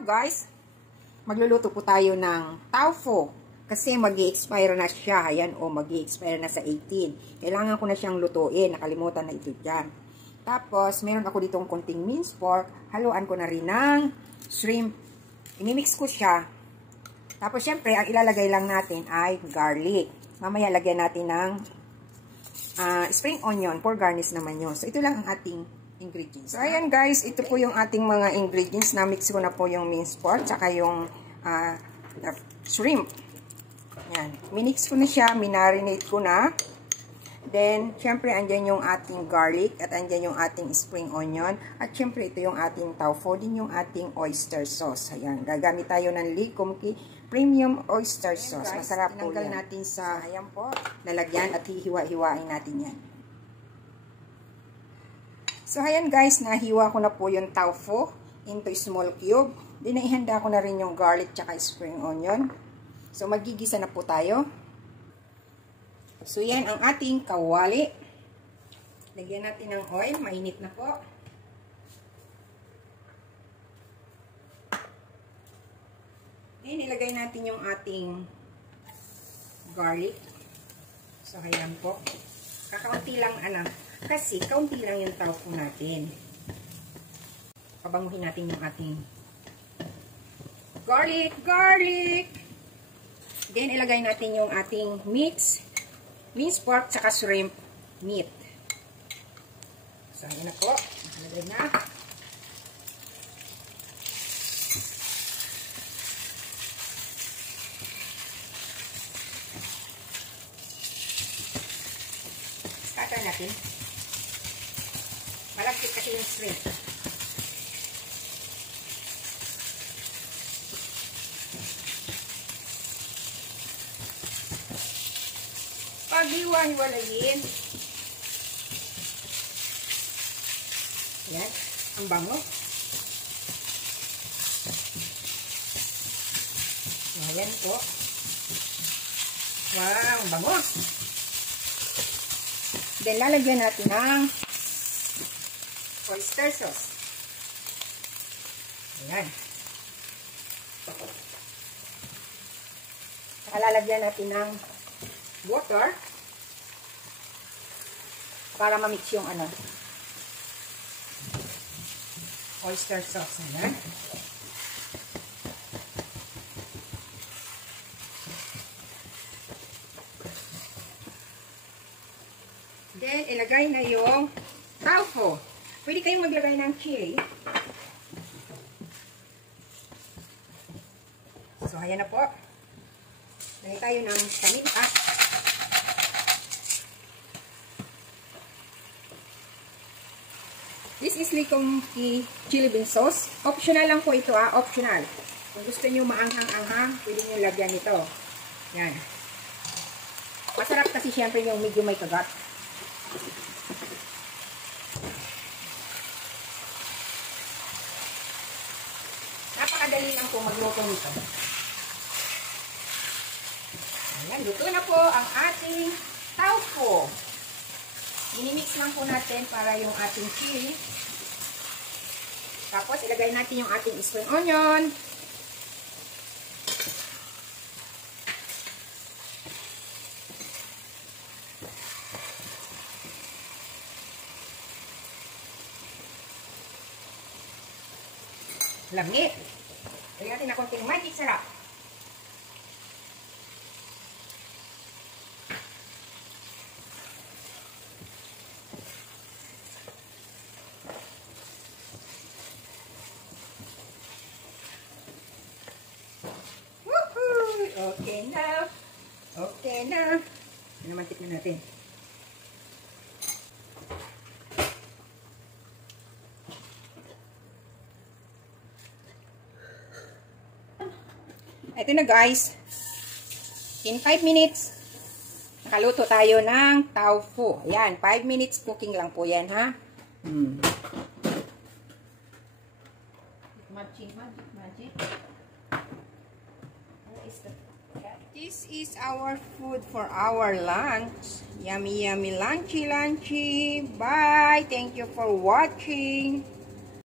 Hello guys, magluluto po tayo ng tofu kasi mag-i-expire na siya. Ayan, mag-i-expire na sa 18. Kailangan ko na siyang lutuin. Nakalimutan na ito dyan. Tapos, meron ako ditong konting minced pork. Haluan ko na rin ng shrimp. Inimix ko siya. Tapos, syempre, ang ilalagay lang natin ay garlic. Mamaya lagyan natin ng spring onion for garnish naman yun. So, ito lang ang ating ingredients. So, ayan guys, ito po yung ating mga ingredients. Na-mix ko na po yung minced pork, tsaka yung shrimp. Ayan. Minix ko na siya, minarinate ko na. Then, syempre, andyan yung ating garlic, at andyan yung ating spring onion. At syempre, ito yung ating tofu, din yung ating oyster sauce. Ayan, gagamit tayo ng Lee Kum Kee Premium Oyster Sauce. Guys, masarap po yan. Tinanggal natin sa, ayan po, lalagyan at hihiwa-hiwain natin yan. So, ayan guys, nahiwa ko na po yung tofu into small cube. Then, naihanda ko na rin yung garlic tsaka spring onion. So, magigisa na po tayo. So, yan ang ating kawali. Lagyan natin ng oil. Mainit na po. Then, ilagay natin yung ating garlic. So, ayan po. Kakaunti lang, kasi kaunti lang yung tofu natin. Pabanguhin natin yung ating garlic. Then, ilagay natin yung ating minced pork tsaka shrimp meat. So, ayan na po. Nakalagay na. Scatter natin. Malagkit kasi yung shrimp. Pag-hiwa-hiwalayin. Yan. Ang bango. Ayan po. Wow, ang bango. Then, lalagyan natin ng oyster sauce. Ayan. Saka lalagyan natin ng water para ma-mix yung oyster sauce. Ayan. Then, ilagay na yung tofu. Pwede kayong maglagay ng chili. So, ayan na po. Lagay tayo ng paminta. This is Lee Kum Kee chili bean sauce. Optional lang po ito, optional. Kung gusto niyo maanghang-anghang, pwede niyo lagyan ito. Yan. Masarap kasi syempre yung medyo may kagat. Napakadali lang po magluto nito. Ayan, luto na po ang ating tofu. Minimix lang po natin para yung ating chili. Tapos, ilagay natin yung ating spring onion. Langit. Ilagay natin na konting magic sarap. Okay na. Okay na. Namantik na natin. Ito na guys. In 5 minutes, nakaluto tayo ng tofu. Ayan, 5 minutes cooking lang po yan, ha? Magic. This is our food for our lunch. Yummy, yummy, lunchy. Bye. Thank you for watching.